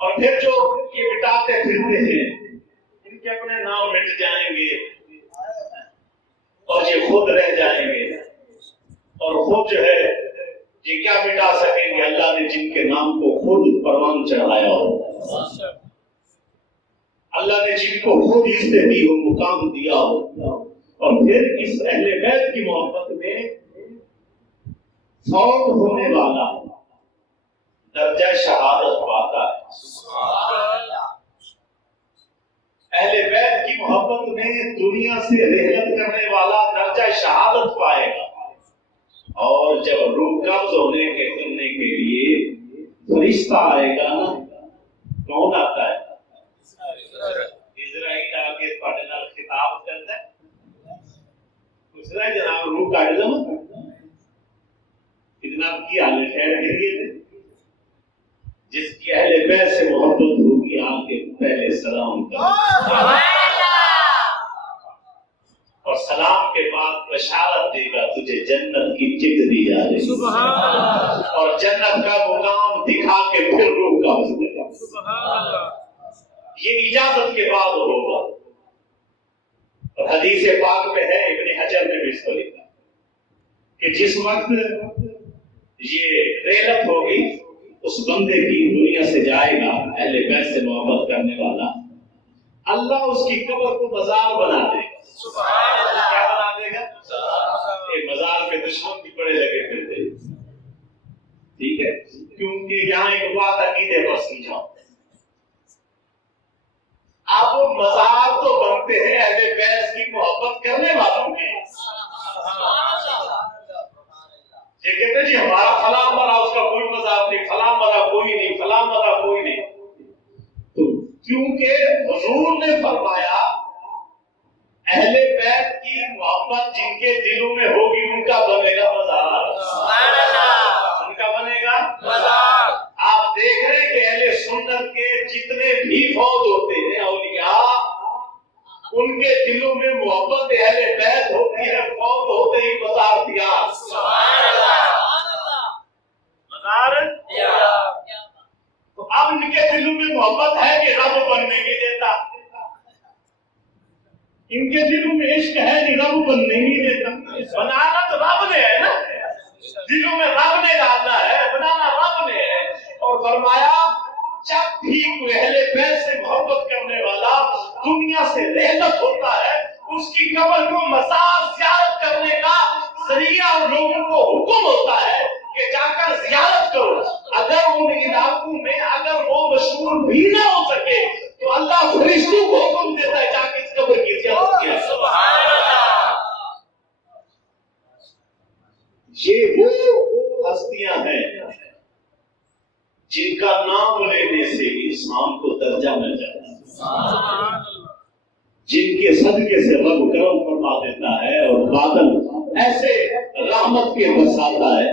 اور پھر جو یہ مٹاتے پھرتے ہیں ان کے اپنے نام مٹ جائیں گے اور یہ خود رہ جائیں گے، اور خود جو ہے یہ کیا مٹا سکیں گے؟ اللہ نے جن کے نام کو خود پروان چڑھایا ہو، اللہ نے جن کو خود عزت دی ہو، مقام دیا ہو، اور پھر اس اہل بیت کی محبت میں فوت ہونے والا درجہ شہادت پاتا ہے۔ اہل بیت کی محبت میں دنیا سے رحلت کرنے والا درجہ شہادت پائے گا، اور جب روح قبض ہونے کے کرنے کے لیے فرشتہ آئے گا نا، کون آتا ہے؟ اسرائیل آگے پڑھنا خطاب کرتا ہے، اسرائیل جناب روح کاٹ دو، جناب کی حالت خیر کے لیے جس کی اہل بیت سے محبت ہوگی آپ کے پہلے سلام کریں اور سلام کے بعد بشارت دے گا تجھے جنت کی ٹکٹ دی جا رہی ہے، اور جنت کا مقام دکھا کے پھر روح کا ہوگا، یہ اجازت کے بعد ہوگا۔ اور حدیث پاک میں ہے، ابن حجر نے بھی اس کو لکھا کہ جس وقت یہ رحلت ہوگی اس بندے کی دنیا سے جائے گا اہل بیت سے محبت کرنے والا، اللہ اس کی قبر کو مزار بنا دے گا۔ کیا بنا دے گا؟ یہ مزار کے دشمن بھی بڑے لگے پھرتے، ٹھیک ہے، کیونکہ یہاں ایک بات عقیدے پر سمجھاؤ، آپ وہ مزار تو بنتے ہیں اہل بیت کی محبت کرنے والوں کے، یہ کہتے ہیں جی ہمارا فلاں مرا اس کا کوئی مذاق نہیں، فلاں مرا کوئی نہیں، فلاں مرا کوئی نہیں، تو کیونکہ حضور نے فرمایا اہل بیت کی محبت جن کے دلوں میں ہوگی ان کا بنے گا مزار، ان کا بنے گا مزار۔ آپ دیکھ رہے ہیں کہ اہل سنت کے جتنے بھی فوت ہوتے ہیں اولیاء، ان کے دلوں میں محبت اہل بیت ہوتی ہے، فوت ہوتے ہی مزار تیار، تو اب ان کے دلوں میں محبت ہے کہ رب بننے نہیں دیتا، ان کے دلوں میں عشق ہے کہ رب بننے نہیں دیتا، بنانا تو رب نے ہے نا، دلوں میں رب نے ڈالنا ہے، بنانا رب نے ہے۔ اور فرمایا جب بھی کوئی اہل بیت سے محبت کرنے والا دنیا سے رحلت ہوتا ہے، اس کی قبر کو مزار زیارت کرنے کا ذریعہ اور لوگوں کو حکم ہوتا ہے کہ جا کر زیارت کرو۔ اگر ان علاقوں میں اگر وہ مشہور بھی نہ ہو سکے تو اللہ فرشتوں کو حکم دیتا ہے جا کے اس قبر کی زیارت کیا۔ یہ وہ ہستیاں ہیں جن کا نام لینے سے انسان کو درجہ مل جاتا ہے، جن کے صدقے سے رب کرم فرما دیتا ہے اور بادل ایسے رحمت کے برساتا ہے